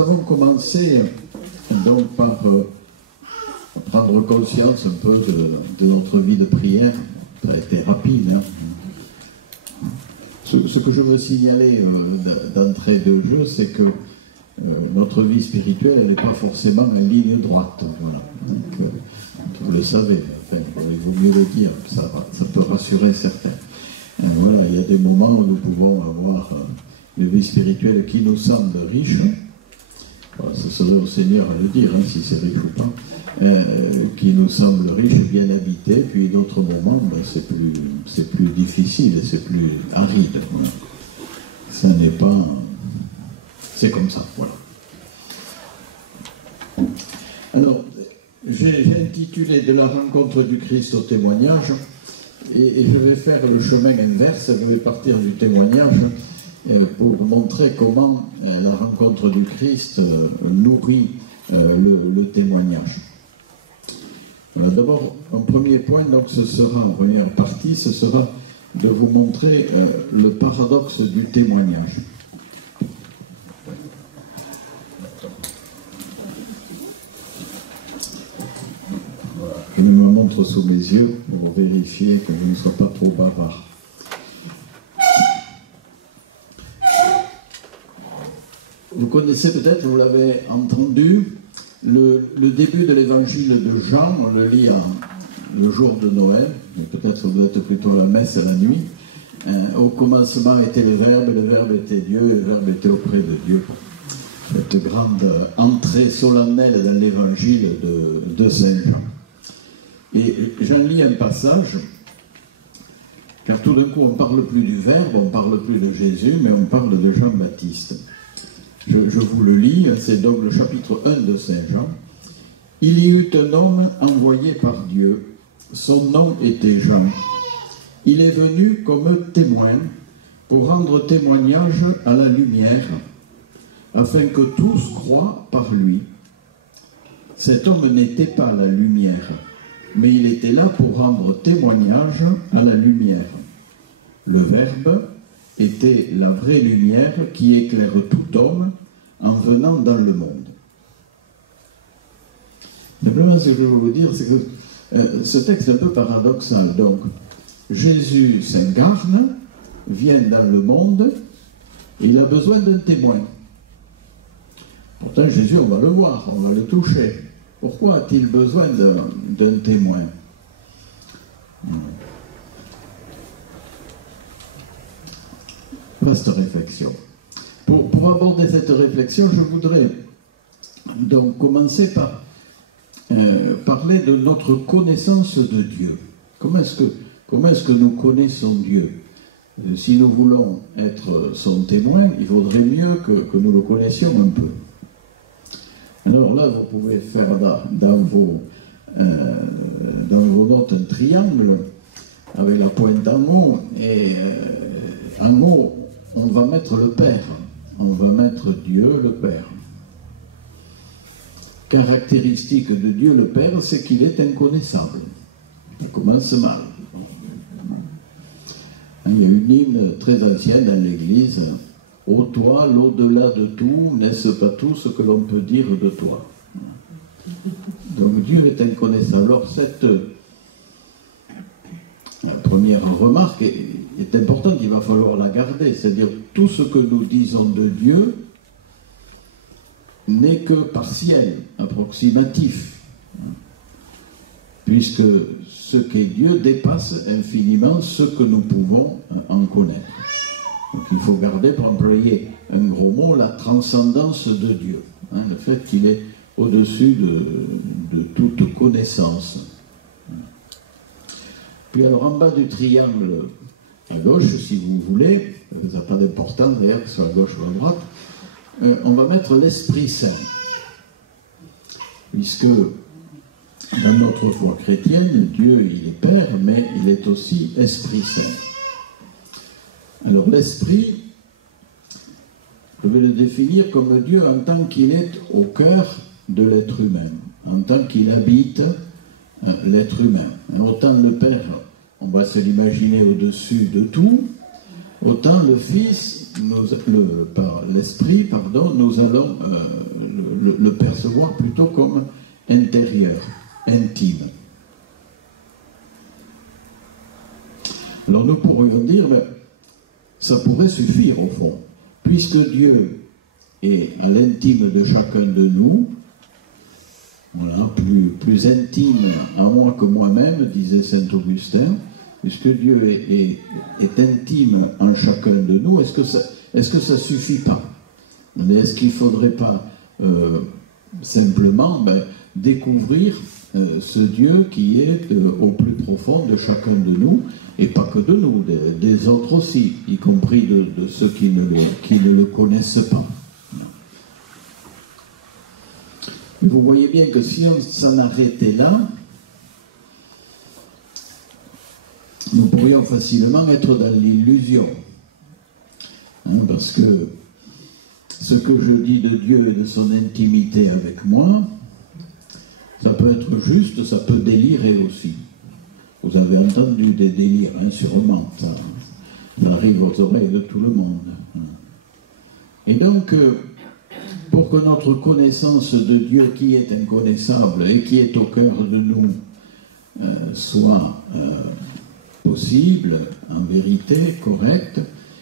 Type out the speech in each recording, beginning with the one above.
avons commencé donc par prendre conscience un peu de notre vie de prière. Ça a été rapide. Hein. Ce que je veux signaler d'entrée de jeu, c'est que notre vie spirituelle, elle n'est pas forcément en ligne droite. Voilà. Donc, vous le savez, enfin, il vaut mieux le dire, ça peut rassurer certains. Voilà, il y a des moments où nous pouvons avoir une vie spirituelle qui nous semble riche. Voilà, ce serait au Seigneur à le dire, hein, si c'est riche ou pas. Qui nous semble riche, bien habité, puis d'autres moments, ben, c'est plus difficile, c'est plus aride. Voilà. Ça n'est pas... C'est comme ça, voilà. Alors, j'ai intitulé « De la rencontre du Christ au témoignage » et je vais faire le chemin inverse, je vais partir du témoignage pour montrer comment la rencontre du Christ nourrit le témoignage. D'abord, un premier point, donc ce sera, en première partie, ce sera de vous montrer le paradoxe du témoignage. Voilà. Je me montre sous mes yeux pour vérifier que je ne sois pas trop bavard. Vous connaissez peut-être, vous l'avez entendu, le début de l'évangile de Jean, on le lit le jour de Noël, peut-être vous êtes plutôt à la messe la nuit. Au commencement était le Verbe était Dieu, et le Verbe était auprès de Dieu. Cette grande entrée solennelle dans l'évangile de Saint Jean. Et j'en lis un passage, car tout d'un coup on ne parle plus du Verbe, on ne parle plus de Jésus, mais on parle de Jean-Baptiste. Je vous le lis, c'est donc le chapitre 1 de Saint Jean. « Il y eut un homme envoyé par Dieu, son nom était Jean. Il est venu comme témoin pour rendre témoignage à la lumière, afin que tous croient par lui. Cet homme n'était pas la lumière, mais il était là pour rendre témoignage à la lumière. Le Verbe était la vraie lumière qui éclaire tout homme en venant dans le monde. » Simplement, ce que je veux vous dire, c'est que ce texte est un peu paradoxal. Donc, Jésus s'incarne, vient dans le monde, et il a besoin d'un témoin. Pourtant, Jésus, on va le voir, on va le toucher. Pourquoi a-t-il besoin d'un témoin? Vaste réflexion. Pour aborder cette réflexion, je voudrais donc commencer par parler de notre connaissance de Dieu. Comment est-ce que nous connaissons Dieu? Si nous voulons être son témoin, il vaudrait mieux que nous le connaissions un peu. Alors là, vous pouvez faire dans vos notes un triangle avec la pointe en haut, et en haut, on va mettre le Père. On va mettre Dieu, le Père. Caractéristique de Dieu, le Père, c'est qu'il est inconnaissable. Il commence mal. Il y a une hymne très ancienne dans l'Église. « Ô toi, l'au-delà de tout, n'est-ce pas tout ce que l'on peut dire de toi ?» Donc Dieu est inconnaissable. Alors cette première remarque est importante, il va falloir la garder. C'est-à-dire tout ce que nous disons de Dieu n'est que partiel, approximatif. Puisque ce qu'est Dieu dépasse infiniment ce que nous pouvons en connaître. Donc il faut garder, pour employer un gros mot, la transcendance de Dieu. Hein, le fait qu'il est au-dessus de toute connaissance. Puis alors en bas du triangle, à gauche, si vous voulez, ça n'a pas d'importance d'ailleurs que ce soit à gauche ou à droite, on va mettre l'Esprit Saint. Puisque dans notre foi chrétienne, Dieu il est Père, mais il est aussi Esprit Saint. Alors l'Esprit, je vais le définir comme Dieu en tant qu'il est au cœur de l'être humain, en tant qu'il habite l'être humain. Autant le Père, on va se l'imaginer au-dessus de tout, autant le Fils, par l'Esprit, nous allons le percevoir plutôt comme intérieur, intime. Alors nous pourrions dire, ben, ça pourrait suffire au fond, puisque Dieu est à l'intime de chacun de nous, voilà, plus intime à moi que moi-même, disait saint Augustin, puisque Dieu est intime en chacun de nous, est-ce que ça suffit pas? Est-ce qu'il ne faudrait pas simplement découvrir ce Dieu qui est au plus profond de chacun de nous, et pas que de nous, des autres aussi, y compris de ceux qui ne le connaissent pas. Vous voyez bien que si on s'en arrêtait là, nous pourrions facilement être dans l'illusion. Parce que ce que je dis de Dieu et de son intimité avec moi, ça peut être juste, ça peut délirer aussi. Vous avez entendu des délires, sûrement, ça arrive aux oreilles de tout le monde. Et donc, pour que notre connaissance de Dieu qui est inconnaissable et qui est au cœur de nous soit possible, en vérité, correcte,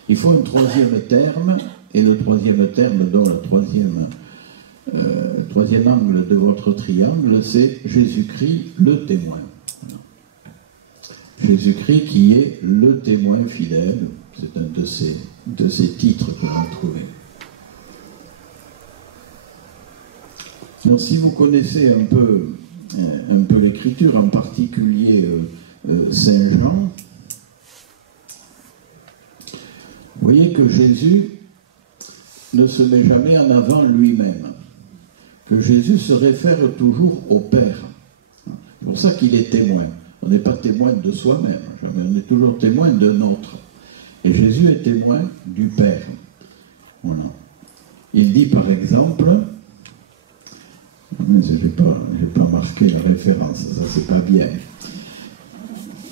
il faut un troisième terme, et le troisième terme, dont le troisième angle de votre triangle, c'est Jésus-Christ, le témoin. Jésus-Christ qui est le témoin fidèle, c'est un de ces titres que vous trouvez. Alors, si vous connaissez un peu l'Écriture, en particulier Saint Jean, vous voyez que Jésus ne se met jamais en avant lui-même, que Jésus se réfère toujours au Père. C'est pour ça qu'il est témoin. On n'est pas témoin de soi-même, on est toujours témoin d'un autre. Et Jésus est témoin du Père. Voilà. Il dit par exemple, je n'ai pas marqué la référence, ça c'est pas bien.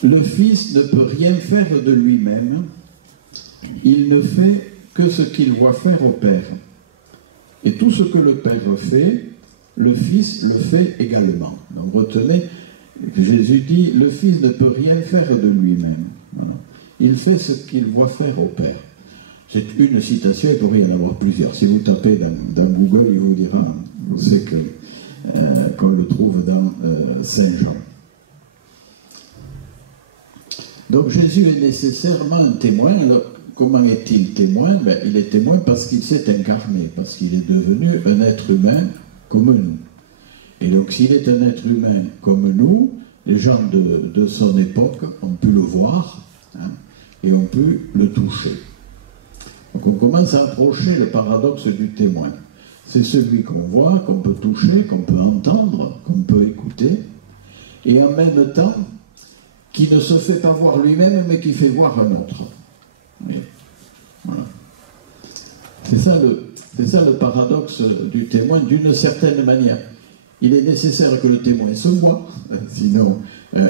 Le Fils ne peut rien faire de lui-même, il ne fait que ce qu'il voit faire au Père. Et tout ce que le Père fait, le Fils le fait également. Donc retenez, Jésus dit, le Fils ne peut rien faire de lui-même. Voilà. Il fait ce qu'il voit faire au Père. C'est une citation, il pourrait y en avoir plusieurs. Si vous tapez dans Google, il vous dira, vous savez qu'on le trouve dans Saint Jean. Donc Jésus est nécessairement un témoin. Alors, comment est-il témoin? Il est témoin parce qu'il s'est incarné, parce qu'il est devenu un être humain comme nous. Et donc s'il est un être humain comme nous, les gens de son époque ont pu le voir et ont pu le toucher. Donc on commence à approcher le paradoxe du témoin. C'est celui qu'on voit, qu'on peut toucher, qu'on peut entendre, qu'on peut écouter, et en même temps qui ne se fait pas voir lui-même, mais qui fait voir un autre. Voilà. C'est ça le paradoxe du témoin, d'une certaine manière. Il est nécessaire que le témoin se voie, sinon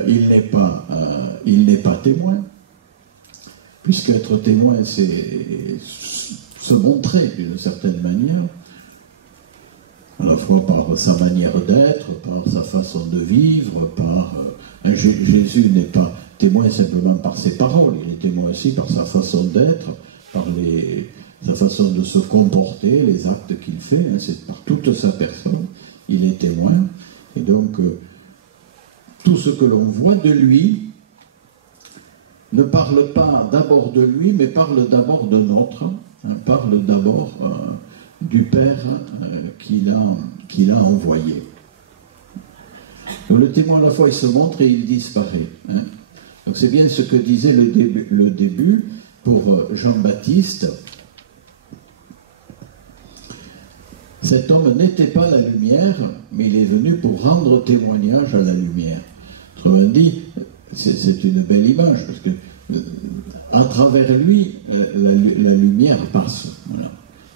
il n'est pas témoin, puisque être témoin, c'est se montrer d'une certaine manière, à la fois par sa manière d'être, par sa façon de vivre, Jésus n'est pas témoin simplement par ses paroles, il est témoin aussi par sa façon d'être, par sa façon de se comporter, les actes qu'il fait, c'est par toute sa personne, il est témoin, et donc tout ce que l'on voit de lui ne parle pas d'abord de lui, mais parle d'abord d'un autre, parle d'abord du Père qu'il a envoyé. Donc, le témoin, à la fois, il se montre et il disparaît. Donc c'est bien ce que disait le début pour Jean-Baptiste. Cet homme n'était pas la lumière, mais il est venu pour rendre témoignage à la lumière. Autrement dit, c'est une belle image, parce que à travers lui, la lumière passe. Voilà.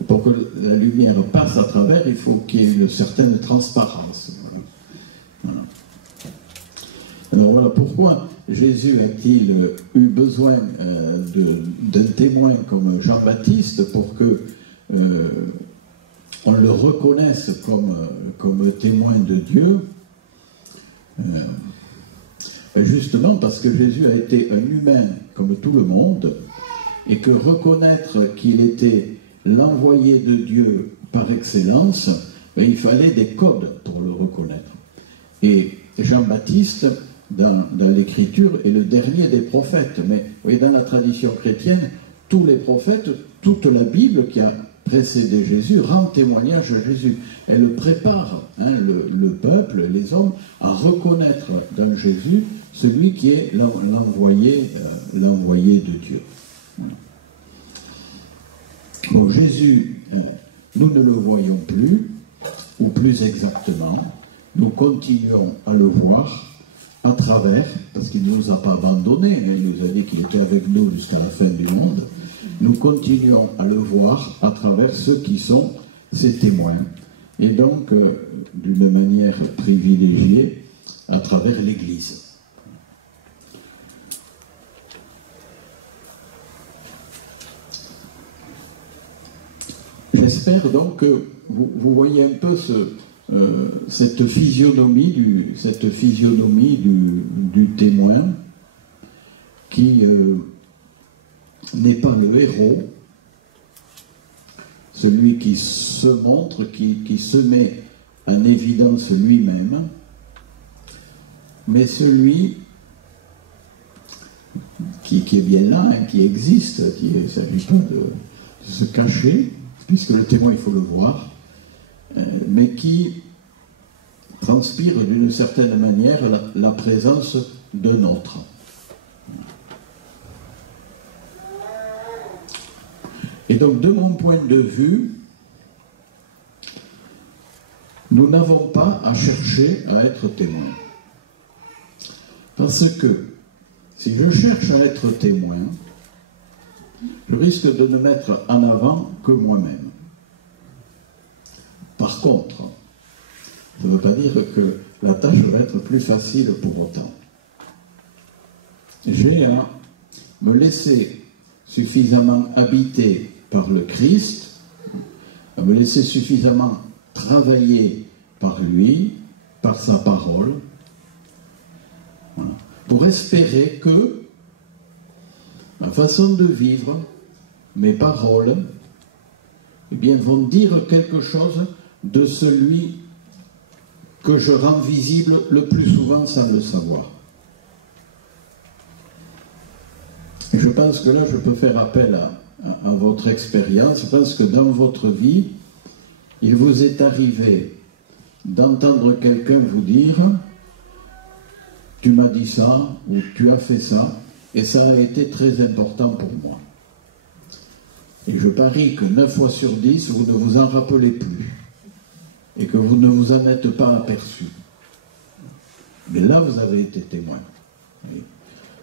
Pour que la lumière passe à travers, il faut qu'il y ait une certaine transparence. Voilà. Alors voilà pourquoi Jésus a-t-il eu besoin d'un témoin comme Jean-Baptiste pour que on le reconnaisse comme témoin de Dieu, justement parce que Jésus a été un humain comme tout le monde, et que reconnaître qu'il était l'envoyé de Dieu par excellence, il fallait des codes pour le reconnaître. Et Jean-Baptiste, dans l'Écriture, est le dernier des prophètes. Mais vous voyez, dans la tradition chrétienne, tous les prophètes, toute la Bible qui a précédé Jésus rend témoignage à Jésus. Elle prépare le peuple, les hommes, à reconnaître dans Jésus celui qui est l'envoyé de Dieu. Bon, Jésus, nous ne le voyons plus, ou plus exactement, nous continuons à le voir à travers, parce qu'il ne nous a pas abandonnés, il nous a dit qu'il était avec nous jusqu'à la fin du monde, nous continuons à le voir à travers ceux qui sont ses témoins, et donc d'une manière privilégiée à travers l'Église. J'espère donc que vous voyez un peu cette physionomie du témoin qui n'est pas le héros, celui qui se montre, qui se met en évidence lui-même, mais celui qui est bien là, qui existe, il ne s'agit pas de se cacher, puisque le témoin, il faut le voir, mais qui transpire d'une certaine manière la présence d'un autre. Et donc, de mon point de vue, nous n'avons pas à chercher à être témoin. Parce que, si je cherche à être témoin, je risque de ne mettre en avant que moi-même. Par contre, ça ne veut pas dire que la tâche va être plus facile pour autant. J'ai à me laisser suffisamment habiter par le Christ, à me laisser suffisamment travailler par lui, par sa parole, voilà, pour espérer que ma façon de vivre, mes paroles, eh bien, vont dire quelque chose de celui que je rends visible le plus souvent sans le savoir. Et je pense que là, je peux faire appel à votre expérience. Je pense que dans votre vie, il vous est arrivé d'entendre quelqu'un vous dire « tu m'as dit ça » ou « tu as fait ça », et ça a été très important pour moi. Et je parie que 9 fois sur 10, vous ne vous en rappelez plus. Et que vous ne vous en êtes pas aperçu. Mais là, vous avez été témoin.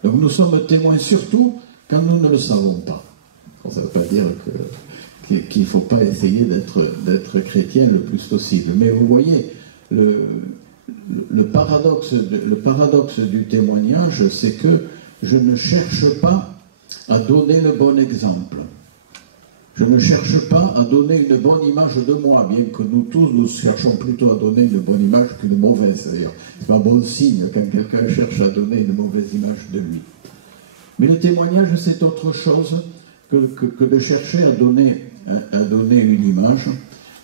Donc nous sommes témoins surtout quand nous ne le savons pas. Ça ne veut pas dire qu'il ne faut pas essayer d'être chrétien le plus possible. Mais vous voyez, le paradoxe du témoignage, c'est que je ne cherche pas à donner le bon exemple. Je ne cherche pas à donner une bonne image de moi, bien que nous tous, nous cherchons plutôt à donner une bonne image qu'une mauvaise. D'ailleurs, c'est un bon signe quand quelqu'un cherche à donner une mauvaise image de lui. Mais le témoignage, c'est autre chose que de chercher à donner une image.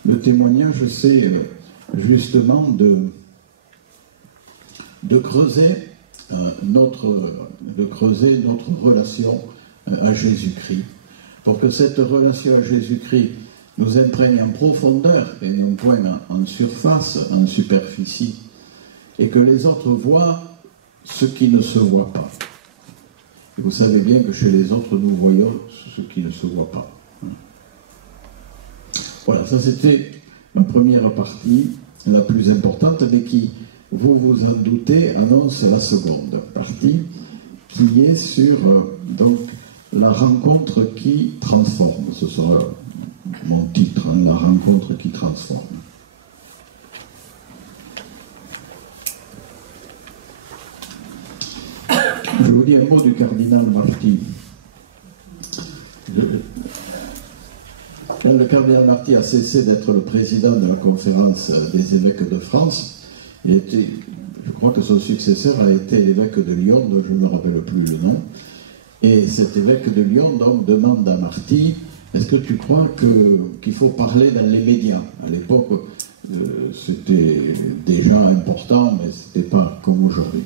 Le témoignage, c'est justement de creuser notre relation à Jésus-Christ, pour que cette relation à Jésus-Christ nous imprègne en profondeur et non point en surface, en superficie, et que les autres voient ce qui ne se voit pas. Et vous savez bien que chez les autres, nous voyons ce qui ne se voit pas. Voilà, ça c'était ma première partie, la plus importante, mais qui, vous vous en doutez, annonce la seconde partie, qui est sur donc, la rencontre qui transforme. Ce sera mon titre, hein, la rencontre qui transforme. Je vous dis un mot du cardinal Marty. Là, quand le cardinal Marty a cessé d'être le président de la conférence des évêques de France, je crois que son successeur a été l'évêque de Lyon, dont je ne me rappelle plus le nom. Et cet évêque de Lyon donc demande à Marty, est-ce que tu crois qu'il faut parler dans les médias? À l'époque, c'était déjà important, mais ce n'était pas comme aujourd'hui.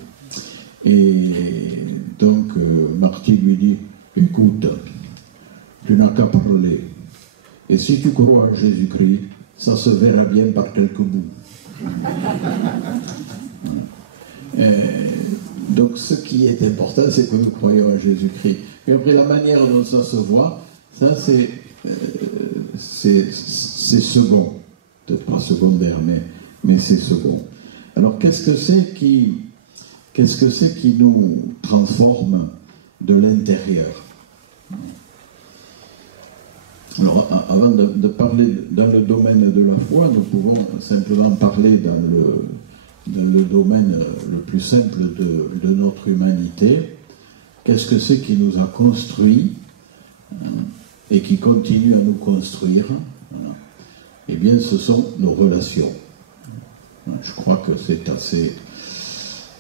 Et donc Marty lui dit, écoute, tu n'as qu'à parler. Et si tu crois en Jésus-Christ, ça se verra bien par quelques bouts. Donc ce qui est important, c'est que nous croyons en Jésus-Christ. Et après, la manière dont ça se voit, ça c'est second. Peut-être pas secondaire, mais c'est second. Alors qu'est-ce que c'est qui nous transforme de l'intérieur? Alors, avant de parler dans le domaine de la foi, nous pouvons simplement parler dans le domaine le plus simple de notre humanité. Qu'est-ce que c'est qui nous a construits et qui continue à nous construire? Eh bien, ce sont nos relations. Je crois que c'est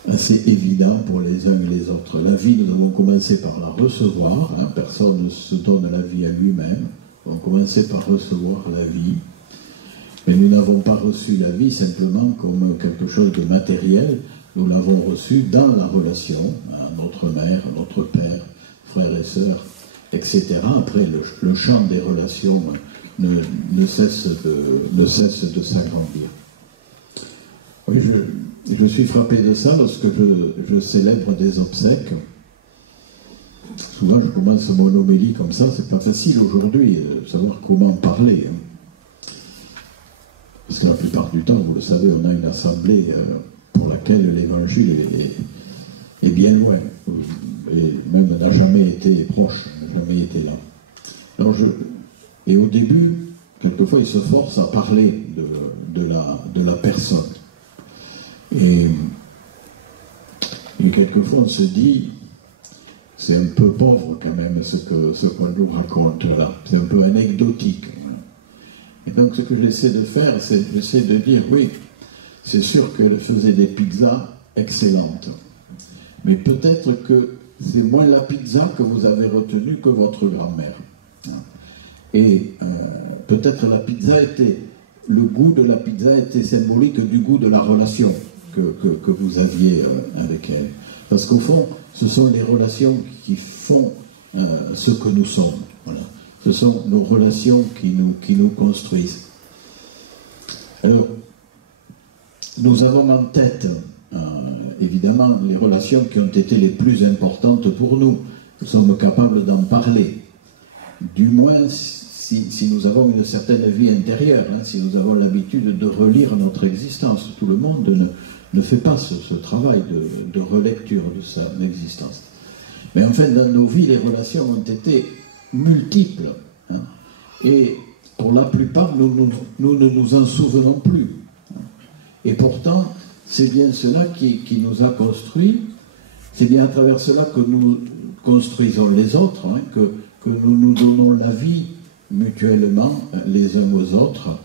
assez évident pour les uns et les autres. La vie, nous avons commencé par la recevoir. Personne ne se donne la vie à lui-même. On commençait par recevoir la vie, mais nous n'avons pas reçu la vie simplement comme quelque chose de matériel, nous l'avons reçue dans la relation à notre mère, à notre père, frères et sœurs, etc. Après, le champ des relations ne cesse de s'agrandir. Oui, je suis frappé de ça lorsque je célèbre des obsèques. Souvent, je commence mon homélie comme ça, c'est pas facile aujourd'hui de savoir comment parler. Parce que la plupart du temps, vous le savez, on a une assemblée pour laquelle l'évangile est bien loin, et même n'a jamais été proche, n'a jamais été là. Alors et au début, quelquefois, il se force à parler de la personne. Et quelquefois, on se dit, c'est un peu pauvre quand même ce qu'on nous raconte là, c'est un peu anecdotique. Et donc ce que j'essaie de faire, c'est j'essaie de dire, oui, c'est sûr qu'elle faisait des pizzas excellentes, mais peut-être que c'est moins la pizza que vous avez retenue que votre grand-mère. Et peut-être le goût de la pizza était symbolique du goût de la relation que vous aviez avec elle. Parce qu'au fond, ce sont les relations qui font ce que nous sommes. Voilà. Ce sont nos relations qui nous construisent. Alors, nous avons en tête, évidemment, les relations qui ont été les plus importantes pour nous. Nous sommes capables d'en parler. Du moins, si nous avons une certaine vie intérieure, si nous avons l'habitude de relire notre existence. Tout le monde ne fait pas ce travail de relecture de son existence. Mais en fait, dans nos vies, les relations ont été multiples. Et pour la plupart, nous ne nous en souvenons plus. Et pourtant, c'est bien cela qui nous a construits. C'est bien à travers cela que nous construisons les autres, que nous nous donnons la vie mutuellement les uns aux autres.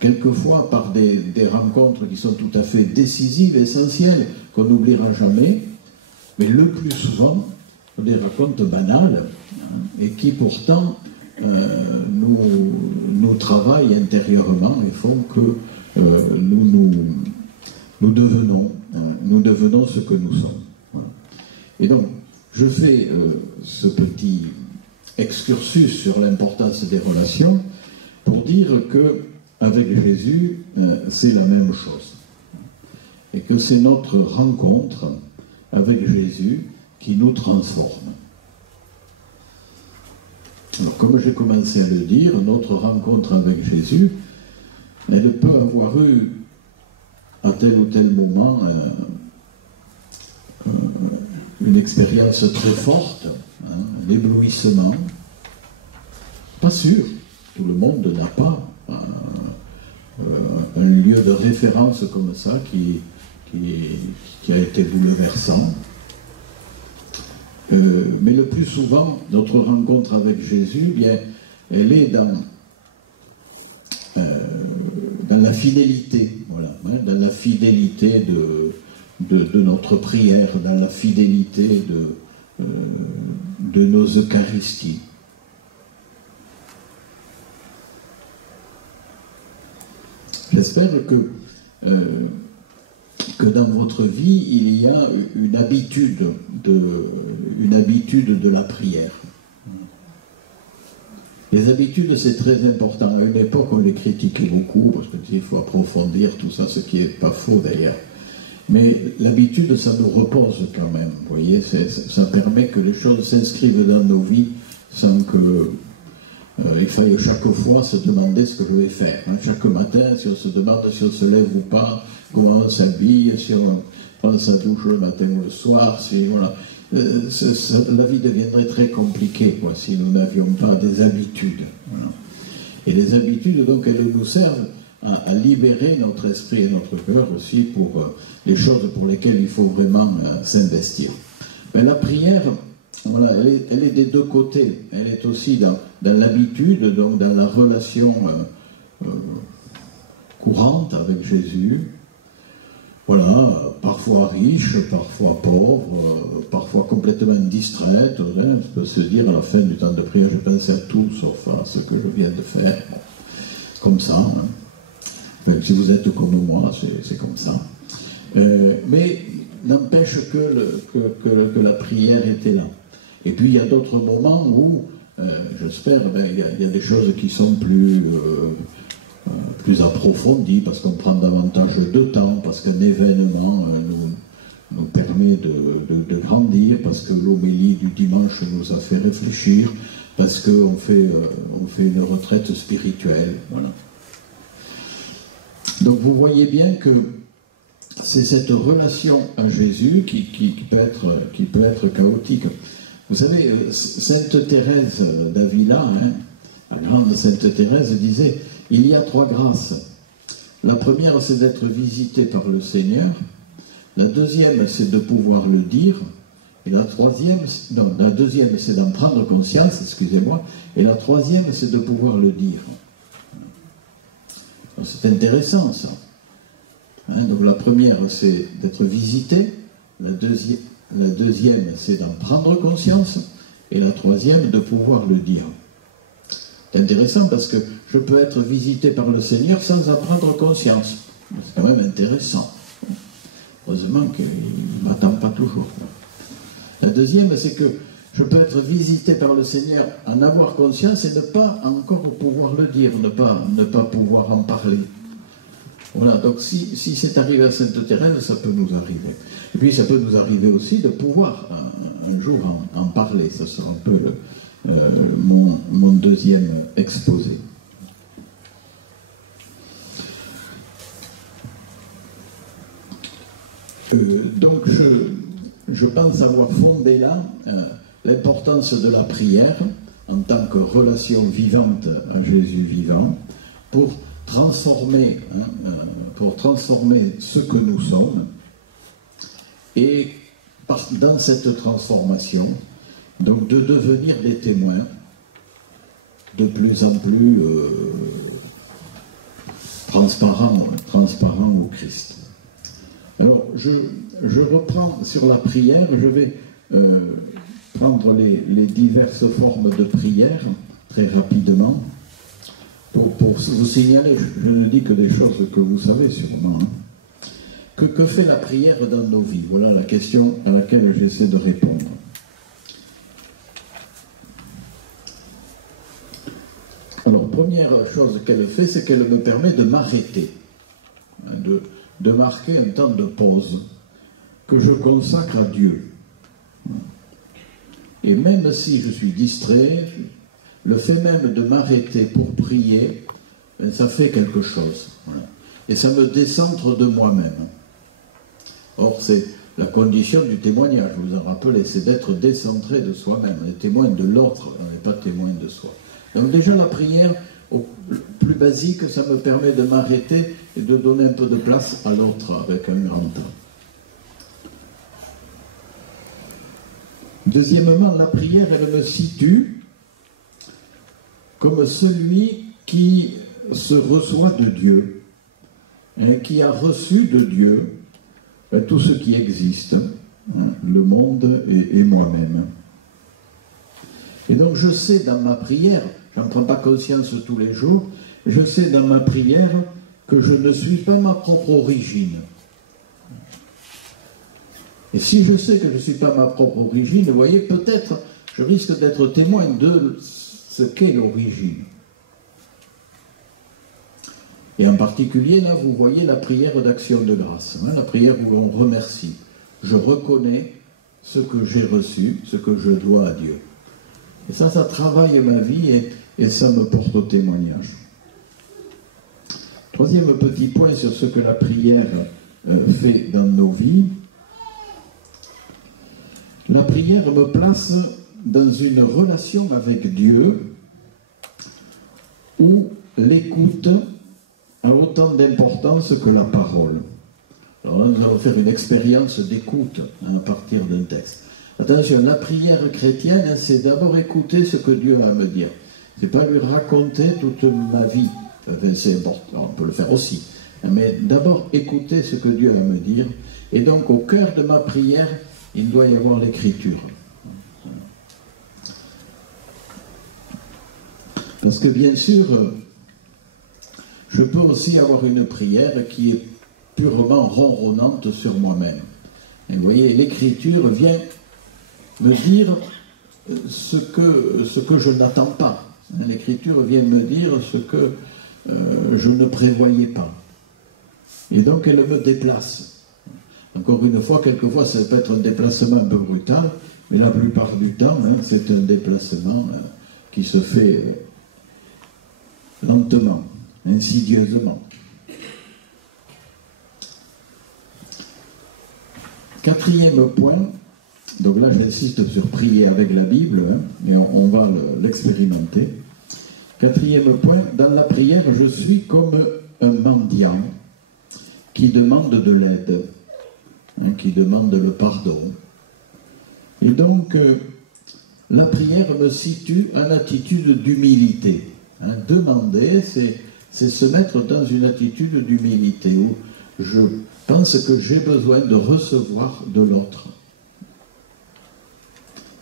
Quelquefois par des rencontres qui sont tout à fait décisives, essentielles, qu'on n'oubliera jamais, mais le plus souvent, des rencontres banales, et qui pourtant nous travaillent intérieurement et font que nous devenons ce que nous sommes. Voilà. Et donc, je fais ce petit excursus sur l'importance des relations pour dire que avec Jésus, c'est la même chose. Et que c'est notre rencontre avec Jésus qui nous transforme. Alors, comme j'ai commencé à le dire, notre rencontre avec Jésus, elle peut avoir eu, à tel ou tel moment, une expérience très forte, un éblouissement. Pas sûr, tout le monde n'a pas un lieu de référence comme ça qui a été bouleversant. Mais le plus souvent, notre rencontre avec Jésus, bien, elle est dans dans la fidélité, voilà, hein, dans la fidélité de notre prière, dans la fidélité de nos Eucharisties. J'espère que dans votre vie, il y a une habitude de la prière. Les habitudes, c'est très important. À une époque, on les critiquait beaucoup, parce qu'il faut approfondir tout ça, ce qui n'est pas faux d'ailleurs. Mais l'habitude, ça nous repose quand même. Vous voyez, ça permet que les choses s'inscrivent dans nos vies sans que il faille chaque fois se demander ce que je vais faire. Hein. Chaque matin, si on se demande si on se lève ou pas, comment on s'habille, si on prend sa douche le matin ou le soir, si, voilà. La vie deviendrait très compliquée quoi, si nous n'avions pas des habitudes. Voilà. Et les habitudes, donc, elles nous servent à libérer notre esprit et notre cœur aussi pour les choses pour lesquelles il faut vraiment s'investir. Mais la prière, voilà, elle est des deux côtés. Elle est aussi dans l'habitude, donc dans la relation courante avec Jésus. Voilà, parfois riche, parfois pauvre, parfois complètement distraite. Hein, on peut se dire à la fin du temps de prière, je pense à tout sauf à ce que je viens de faire. Comme ça. Hein. Enfin, si vous êtes comme moi, c'est comme ça. Mais n'empêche que la prière était là. Et puis il y a d'autres moments où, j'espère, il y a des choses qui sont plus approfondies, parce qu'on prend davantage de temps, parce qu'un événement nous permet de grandir, parce que l'homélie du dimanche nous a fait réfléchir, parce qu'on fait une retraite spirituelle. Voilà. Donc vous voyez bien que c'est cette relation à Jésus qui peut être chaotique. Vous savez, Sainte Thérèse d'Avila, hein, la grande Sainte Thérèse disait, il y a 3 grâces. La première, c'est d'être visité par le Seigneur. La deuxième, c'est de pouvoir le dire. Et la deuxième, c'est d'en prendre conscience, excusez-moi. Et la troisième, c'est de pouvoir le dire. C'est intéressant, ça. Hein, donc la première, c'est d'être visité. La deuxième, c'est d'en prendre conscience. Et la troisième, de pouvoir le dire. C'est intéressant parce que je peux être visité par le Seigneur sans en prendre conscience. C'est quand même intéressant. Heureusement qu'il ne m'attend pas toujours. La deuxième, c'est que je peux être visité par le Seigneur, en avoir conscience et ne pas encore pouvoir le dire, ne pas pouvoir en parler. Voilà, donc si c'est arrivé à Sainte Thérèse, ça peut nous arriver. Et puis ça peut nous arriver aussi de pouvoir un jour en parler. Ça sera un peu mon deuxième exposé. Donc je pense avoir fondé là l'importance de la prière en tant que relation vivante à Jésus vivant pour transformer ce que nous sommes et dans cette transformation donc de devenir des témoins de plus en plus transparents au Christ. Alors je reprends sur la prière, je vais prendre les diverses formes de prière très rapidement pour vous signaler, je ne dis que des choses que vous savez sûrement. Hein. Que fait la prière dans nos vies? Voilà la question à laquelle j'essaie de répondre. Alors, première chose qu'elle fait, c'est qu'elle me permet de m'arrêter, de marquer un temps de pause que je consacre à Dieu. Et même si je suis distrait, le fait même de m'arrêter pour prier, ça fait quelque chose. Voilà. Et ça me décentre de moi-même. Or, c'est la condition du témoignage, je vous en rappelez, c'est d'être décentré de soi-même. On est témoin de l'autre, on n'est pas témoin de soi. Donc déjà, la prière, au plus basique, ça me permet de m'arrêter et de donner un peu de place à l'autre avec un grand temps. Deuxièmement, la prière, elle me situe comme celui qui se reçoit de Dieu, qui a reçu de Dieu tout ce qui existe, le monde et moi-même. Et donc je sais dans ma prière, je n'en prends pas conscience tous les jours, je sais dans ma prière que je ne suis pas ma propre origine. Et si je sais que je ne suis pas ma propre origine, vous voyez, peut-être je risque d'être témoin de ce qu'est l'origine. Et en particulier, là, vous voyez la prière d'action de grâce, la prière où on remercie. Je reconnais ce que j'ai reçu, ce que je dois à Dieu. Et ça travaille ma vie et ça me porte au témoignage. Troisième petit point sur ce que la prière fait dans nos vies. La prière me place dans une relation avec Dieu où l'écoute a autant d'importance que la parole. Alors là, nous allons faire une expérience d'écoute à partir d'un texte. Attention, la prière chrétienne, c'est d'abord écouter ce que Dieu a à me dire. C'est pas lui raconter toute ma vie. Enfin, c'est important, on peut le faire aussi. Mais d'abord écouter ce que Dieu a à me dire. Et donc, au cœur de ma prière, il doit y avoir l'écriture. Parce que bien sûr, je peux aussi avoir une prière qui est purement ronronnante sur moi-même. Et vous voyez, l'écriture vient me dire ce que je n'attends pas. L'écriture vient me dire ce que je ne prévoyais pas. Et donc elle me déplace. Encore une fois, quelquefois ça peut être un déplacement un peu brutal, mais la plupart du temps, c'est un déplacement qui se fait lentement, insidieusement. Quatrième point, donc là j'insiste sur prier avec la Bible, et on va l'expérimenter. Quatrième point, dans la prière, je suis comme un mendiant qui demande de l'aide, qui demande le pardon. Et donc, la prière me situe en attitude d'humilité. Demander, c'est se mettre dans une attitude d'humilité, où je pense que j'ai besoin de recevoir de l'autre.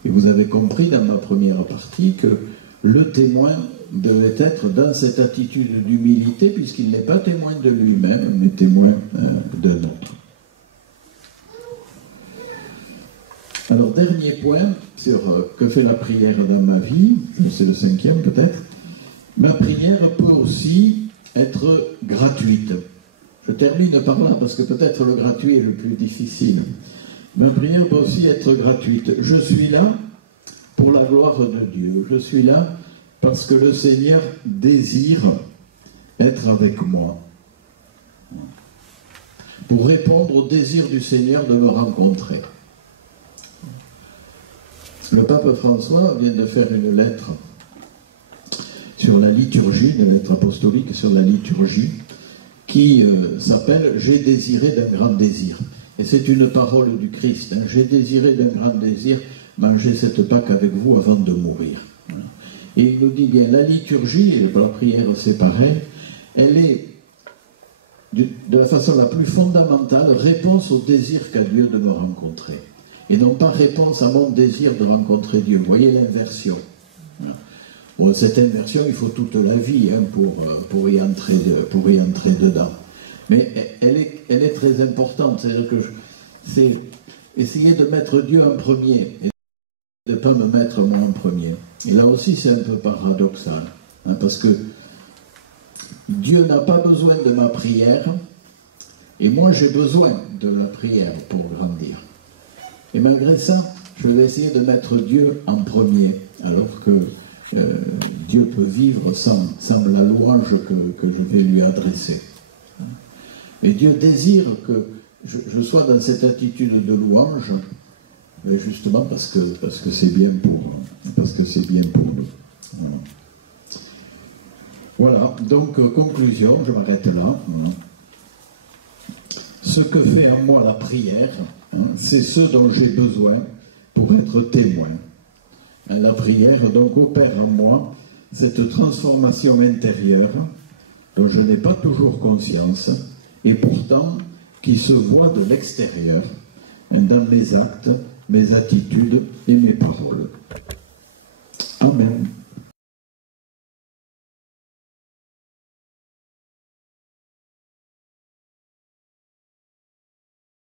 Et vous avez compris dans ma première partie que le témoin devait être dans cette attitude d'humilité, puisqu'il n'est pas témoin de lui-même, mais témoin d'un autre. Alors, dernier point sur que fait la prière dans ma vie, c'est le cinquième peut-être. Ma prière peut aussi être gratuite. Je termine par là parce que peut-être le gratuit est le plus difficile. Ma prière peut aussi être gratuite. Je suis là pour la gloire de Dieu. Je suis là parce que le Seigneur désire être avec moi. Pour répondre au désir du Seigneur de me rencontrer. Le pape François vient de faire une lettre sur la liturgie, une lettre apostolique sur la liturgie, qui s'appelle « J'ai désiré d'un grand désir ». Et c'est une parole du Christ. J'ai désiré d'un grand désir manger cette Pâque avec vous avant de mourir. Et il nous dit bien, la liturgie, et la prière c'est pareil, elle est de la façon la plus fondamentale réponse au désir qu'a Dieu de me rencontrer. Et non pas réponse à mon désir de rencontrer Dieu. Vous voyez l'inversion. Bon, cette inversion, il faut toute la vie pour y entrer dedans. Mais elle est très importante. C'est-à-dire que c'est essayer de mettre Dieu en premier et de ne pas me mettre moi en premier. Et là aussi, c'est un peu paradoxal. Parce que Dieu n'a pas besoin de ma prière et moi, j'ai besoin de la prière pour grandir. Et malgré ça, je vais essayer de mettre Dieu en premier, alors que Dieu peut vivre sans la louange que je vais lui adresser. Et Dieu désire que je sois dans cette attitude de louange, justement parce que c'est bien pour nous. Voilà, donc conclusion, je m'arrête là. Ce que fait en moi la prière, c'est ce dont j'ai besoin pour être témoin. La prière donc opère en moi cette transformation intérieure dont je n'ai pas toujours conscience, et pourtant qui se voit de l'extérieur, dans mes actes, mes attitudes et mes paroles.